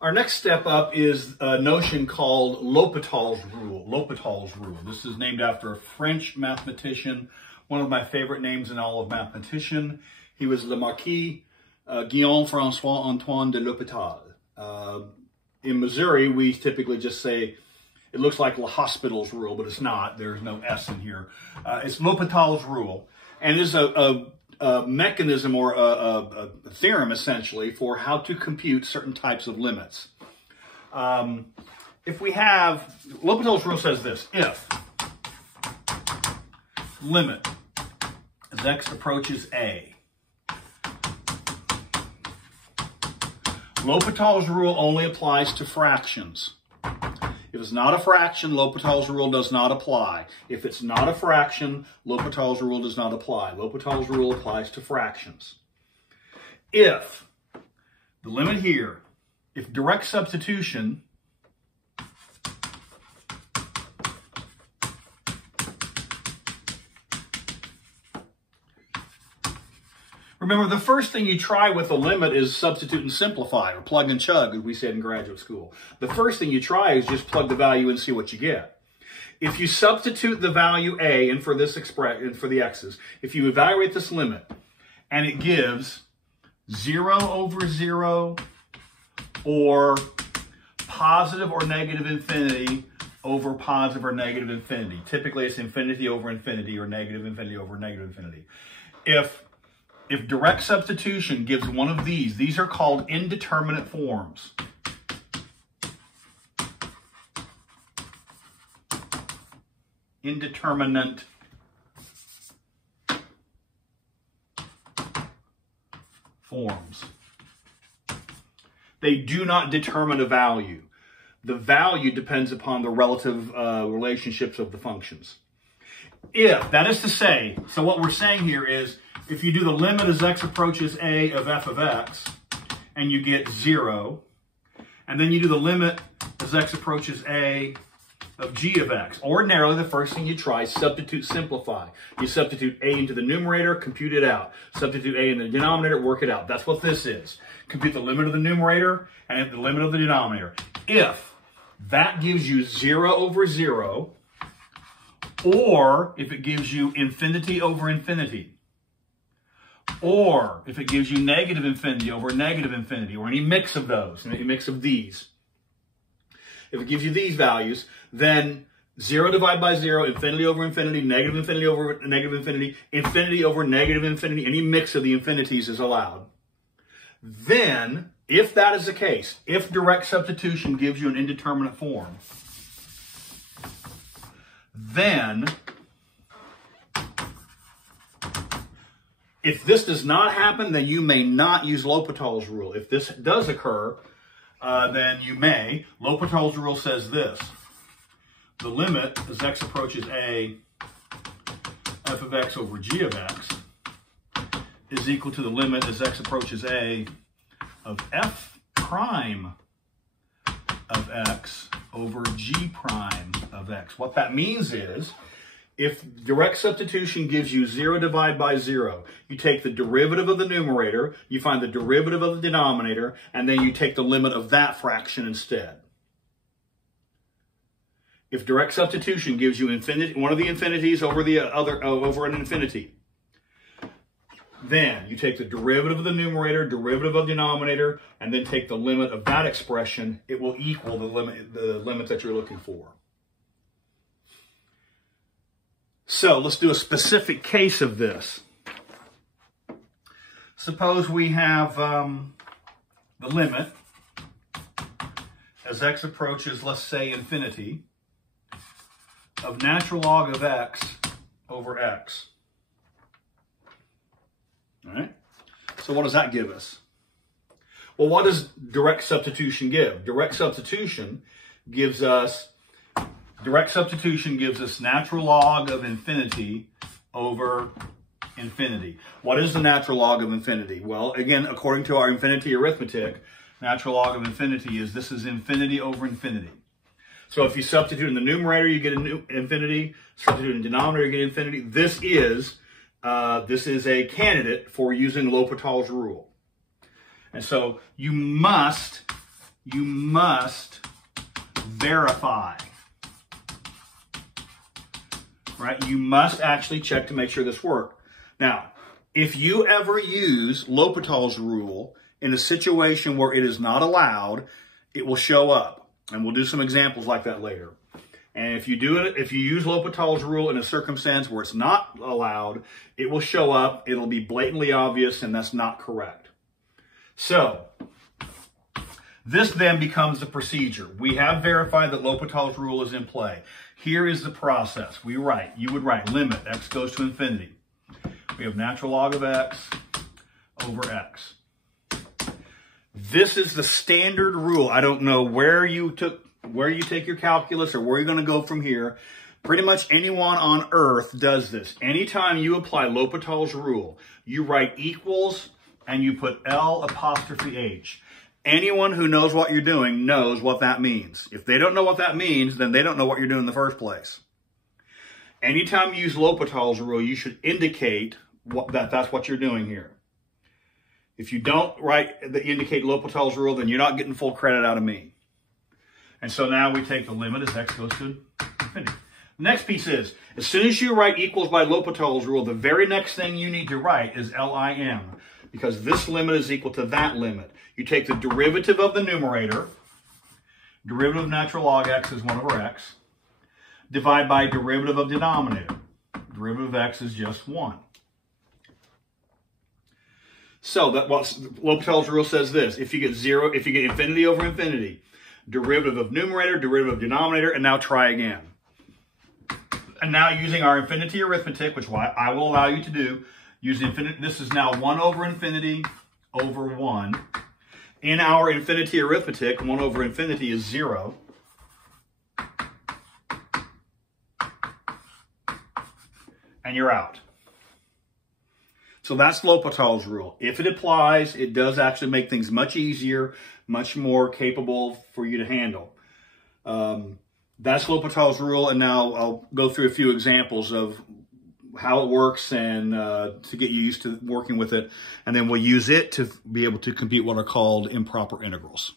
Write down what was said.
Our next step up is a notion called LHopitals Rule. LHopitals Rule. This is named after a French mathematician, one of my favorite names in all of mathematician. He was Le Marquis Guillaume François Antoine de l'Hôpital. In Missouri, we typically just say, it looks like LHopitals Rule, but it's not. There's no S in here. It's LHopitals Rule. And it's a mechanism or a theorem, essentially, for how to compute certain types of limits. If we have, LHopitals Rule says this: if limit as x approaches a. LHopitals Rule only applies to fractions. If it's not a fraction, LHopitals Rule does not apply. If it's not a fraction, LHopitals Rule does not apply. LHopitals Rule applies to fractions. If the limit here, if direct substitution remember, the first thing you try with a limit is substitute and simplify, or plug and chug, as we said in graduate school. The first thing you try is just plug the value and see what you get. If you substitute the value a, and for this expression, for the x's, if you evaluate this limit, and it gives 0 over 0, or positive or negative infinity over positive or negative infinity. Typically, it's infinity over infinity, or negative infinity over negative infinity. If direct substitution gives one of these are called indeterminate forms. Indeterminate forms. They do not determine a value. The value depends upon the relative relationships of the functions. If, that is to say, so what we're saying here is, if you do the limit as x approaches a of f of x, and you get 0, and then you do the limit as x approaches a of g of x. Ordinarily, the first thing you try is substitute simplify. You substitute a into the numerator, compute it out. Substitute a in the denominator, work it out. That's what this is. Compute the limit of the numerator and the limit of the denominator. If that gives you 0 over 0, or if it gives you infinity over infinity, or if it gives you negative infinity over negative infinity, or any mix of those, any mix of these. If it gives you these values, then 0 divided by 0, infinity over infinity, negative infinity over negative infinity, infinity over negative infinity, any mix of the infinities is allowed. Then, if that is the case, if direct substitution gives you an indeterminate form, then if this does not happen, then you may not use LHopitals Rule. If this does occur, then you may. LHopitals Rule says this: the limit as x approaches a, f of x over g of x, is equal to the limit as x approaches a of f prime of x over g prime of x. What that means is, if direct substitution gives you 0 divided by 0, you take the derivative of the numerator, you find the derivative of the denominator, and then you take the limit of that fraction instead. If direct substitution gives you infinity, one of the infinities over the other, over an infinity, then you take the derivative of the numerator, derivative of the denominator, and then take the limit of that expression. It will equal the limit that you're looking for. So let's do a specific case of this. Suppose we have the limit as x approaches, let's say, infinity, of natural log of x over x. All right? So what does that give us? Well, what does direct substitution give? Direct substitution gives us natural log of infinity over infinity. What is the natural log of infinity? Well, again, according to our infinity arithmetic, natural log of infinity is, this is infinity over infinity. So if you substitute in the numerator, you get infinity. Substitute in the denominator, you get infinity. This is a candidate for using LHopitals Rule. And so you must you must verify. Right? You must actually check to make sure this works. Now, if you ever use LHopitals rule in a situation where it is not allowed, it will show up. And we'll do some examples like that later. And if you use LHopitals rule in a circumstance where it's not allowed, it will show up. It'll be blatantly obvious, and that's not correct. So, this then becomes the procedure. We have verified that LHopitals rule is in play. Here is the process. You would write limit, x goes to infinity. We have natural log of x over x. This is the standard rule. I don't know where you take your calculus or where you're going to go from here. Pretty much anyone on earth does this. Anytime you apply LHopitals rule, you write equals and you put L'(H). Anyone who knows what you're doing knows what that means. If they don't know what that means, then they don't know what you're doing in the first place. Anytime you use LHopitals rule, you should indicate that's what you're doing here. If you don't indicate LHopitals rule, then you're not getting full credit out of me. And so now we take the limit as x goes to infinity. The next piece is, as soon as you write equals by LHopitals rule, the very next thing you need to write is LIM, because this limit is equal to that limit. You take the derivative of the numerator, derivative of natural log x is 1 over x, divide by derivative of denominator. Derivative of x is just 1. So that what LHopitals rule says this: if you get infinity over infinity, derivative of numerator, derivative of denominator, and now try again. And now using our infinity arithmetic, which I will allow you to do, use infinity. This is now 1 over infinity over 1. In our infinity arithmetic, 1 over infinity is 0. And you're out. So that's LHopitals rule. If it applies, it does actually make things much easier, much more capable for you to handle. That's LHopitals rule, and now I'll go through a few examples of how it works and to get you used to working with it, and then we'll use it to be able to compute what are called improper integrals.